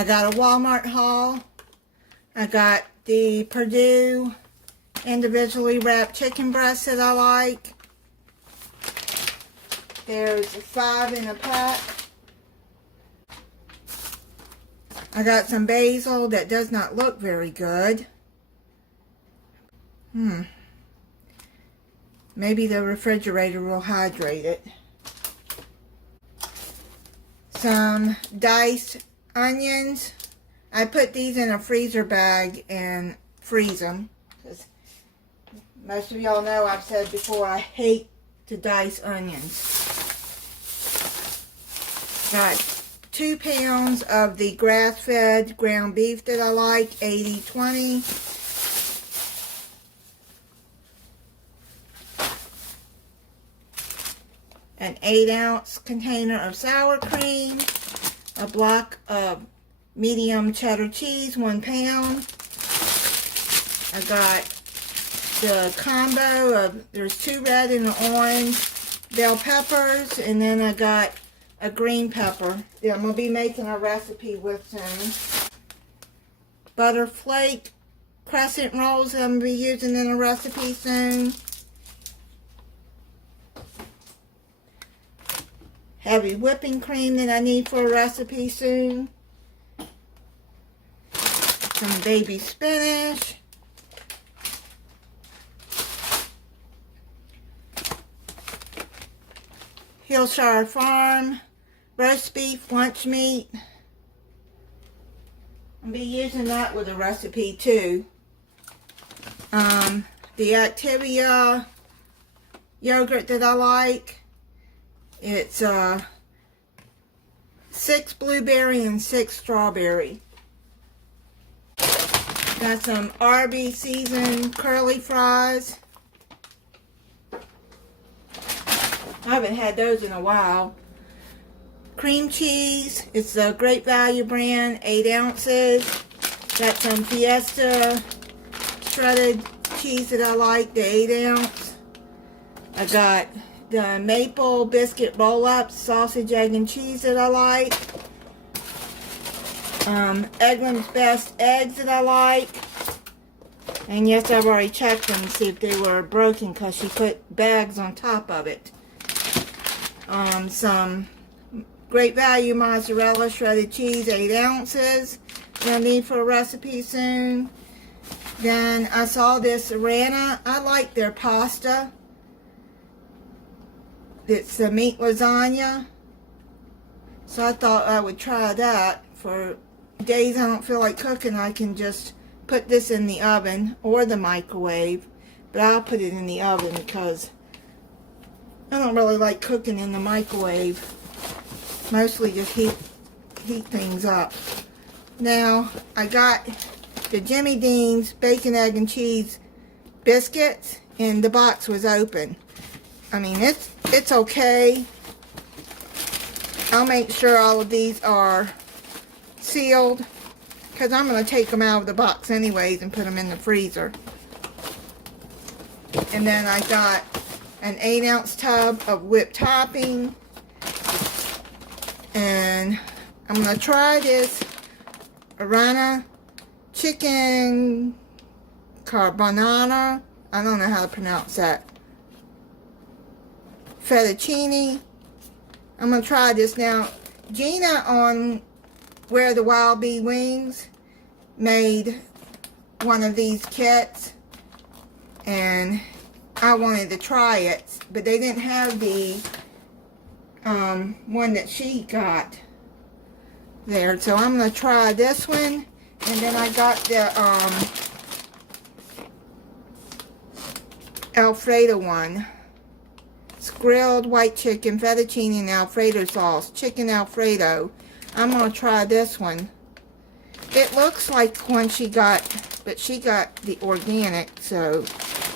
I got a Walmart haul. I got the Purdue individually wrapped chicken breasts that I like. There's 5 in a pack. I got some basil that does not look very good. Maybe the refrigerator will hydrate it. Some diced onions. I put these in a freezer bag and freeze them. Because most of y'all know I've said before I hate to dice onions. Got 2 pounds of the grass-fed ground beef that I like, 80/20. An 8-ounce container of sour cream, a block of medium cheddar cheese, 1 pound. I got the combo of, there's 2 red and an orange bell peppers, and then I got a green pepper that I'm going to be making a recipe with soon. Butter flake crescent rolls that I'm going to be using in a recipe soon. Heavy whipping cream that I need for a recipe soon. Some baby spinach. Hillshire Farm roast beef lunch meat. I'll be using that with a recipe too. The Activia yogurt that I like. It's 6 blueberry and 6 strawberry. Got some Arby's seasoned curly fries. I haven't had those in a while. Cream cheese. It's a Great Value brand, 8 ounces. Got some Fiesta shredded cheese that I like, the 8 ounce. I got the maple biscuit roll-ups, sausage, egg, and cheese that I like. Eggland's Best eggs that I like. And yes, I've already checked them to see if they were broken because she put bags on top of it. Some Great Value mozzarella shredded cheese, 8 ounces. That I need for a recipe soon. Then I saw this Arana. I like their pasta. It's the meat lasagna. So I thought I would try that. For days I don't feel like cooking, I can just put this in the oven or the microwave. But I'll put it in the oven because I don't really like cooking in the microwave. Mostly just heat things up. Now, I got the Jimmy Dean's bacon, egg, and cheese biscuits, and the box was open. I mean, it's okay. I'll make sure all of these are sealed because I'm going to take them out of the box anyways and put them in the freezer. And then I got an 8-ounce tub of whipped topping. And I'm going to try this Arana chicken carbonara. I don't know how to pronounce that. Fettuccine. I'm going to try this now. Gina on Where the Wild Bee Wings made one of these kits. And I wanted to try it. But they didn't have the one that she got there. So I'm going to try this one. And then I got the Alfredo one. It's grilled white chicken, fettuccine, and Alfredo sauce. Chicken Alfredo. I'm going to try this one. It looks like one she got, but she got the organic, so,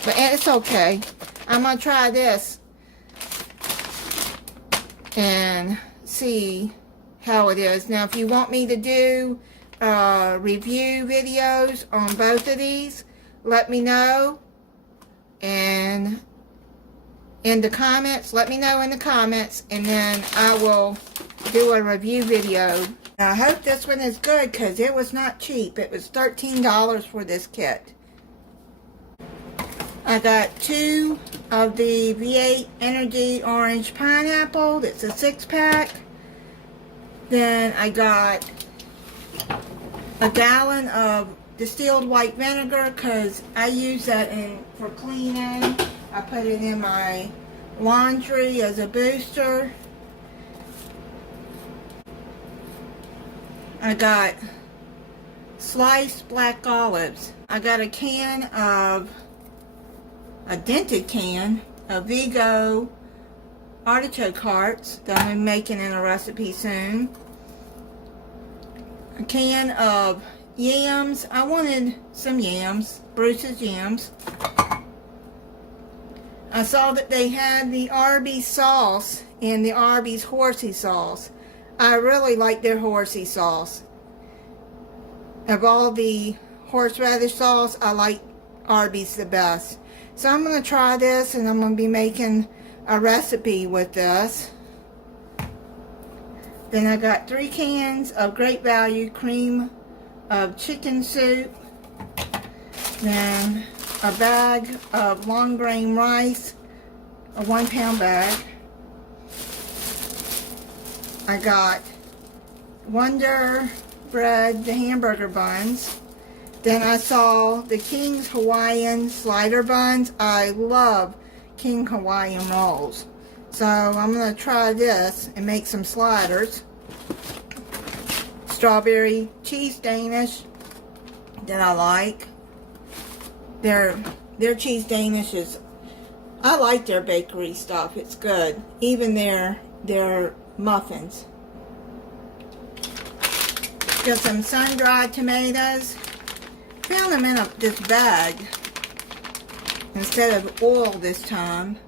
but it's okay. I'm going to try this and see how it is. Now, if you want me to do review videos on both of these, let me know. And in the comments, let me know in the comments, and then I will do a review video I hope this one is good because it was not cheap. It was $13 for this kit. I got 2 of the V8 Energy Orange Pineapple. That's a 6-pack. Then I got a gallon of distilled white vinegar because I use that for cleaning. I put it in my laundry as a booster. I got sliced black olives. I got a dented can of Vigo artichoke hearts that I'm making in a recipe soon. A can of yams. I wanted some yams, Bruce's yams. I saw that they had the Arby's sauce and the Arby's horsey sauce. I really like their horsey sauce. Of all the horseradish sauce, I like Arby's the best. So I'm going to try this, and I'm going to be making a recipe with this. Then I got 3 cans of Great Value cream of chicken soup. Then a bag of long grain rice, a 1-pound bag. I got Wonder Bread, the hamburger buns. Then I saw the King's Hawaiian slider buns. I love King Hawaiian rolls. So I'm going to try this and make some sliders. Strawberry cheese Danish that I like. Their cheese Danish is, I like their bakery stuff. It's good. Even their muffins. Got some sun-dried tomatoes. Found them in this bag instead of oil this time.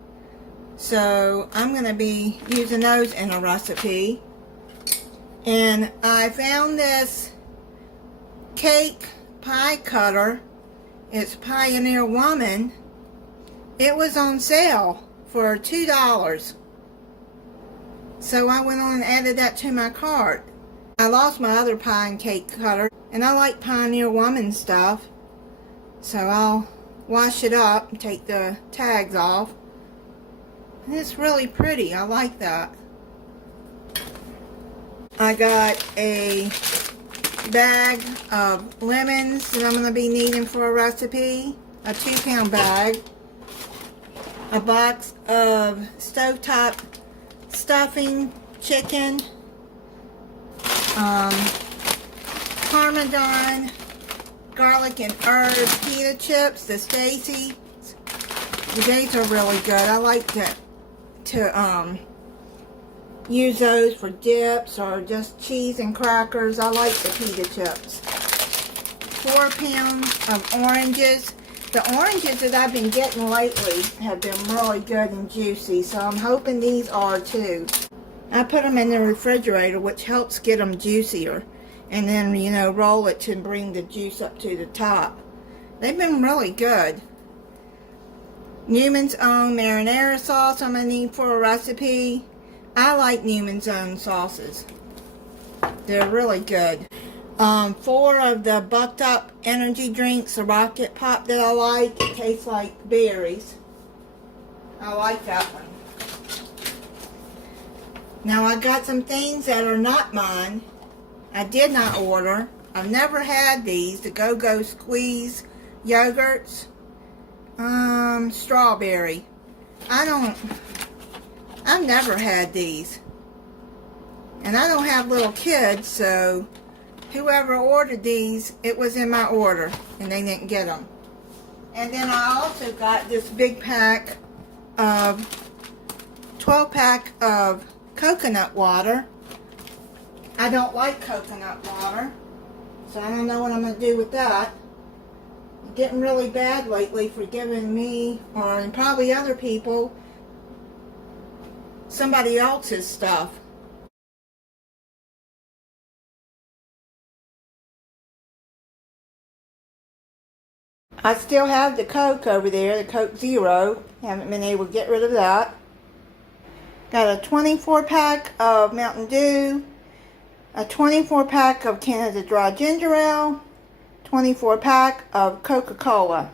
So I'm going to be using those in a recipe. And I found this cake pie cutter. It's Pioneer Woman. It was on sale for $2. So I went on and added that to my cart. I lost my other pie and cake cutter, and I like Pioneer Woman stuff. So I'll wash it up and take the tags off. And it's really pretty. I like that. I got a bag of lemons that I'm going to be needing for a recipe. A 2-pound bag. A box of stovetop stuffing chicken. Parmesan, garlic and herb pita chips, the Stacy's. These are really good. I like to use those for dips or just cheese and crackers. I like the pita chips. 4 pounds of oranges. The oranges that I've been getting lately have been really good and juicy, so I'm hoping these are too. I put them in the refrigerator, which helps get them juicier. And then, you know, roll it to bring the juice up to the top. They've been really good. Newman's Own marinara sauce I'm going to need for a recipe. I like Newman's Own sauces. They're really good. 4 of the Bucked Up energy drinks, the Rocket Pop that I like. It tastes like berries. I like that one. Now I got some things that are not mine. I did not order. I've never had these. The Go-Go Squeeze yogurts. Strawberry. I've never had these. And I don't have little kids, so whoever ordered these, it was in my order, and they didn't get them. And then I also got this big pack of, 12-pack of coconut water. I don't like coconut water, so I don't know what I'm going to do with that. I'm getting really bad lately for giving me, or probably other people, somebody else's stuff. I still have the Coke over there, the Coke Zero. Haven't been able to get rid of that. Got a 24-pack of Mountain Dew, a 24 pack of Canada Dry Ginger Ale, 24 pack of Coca-Cola.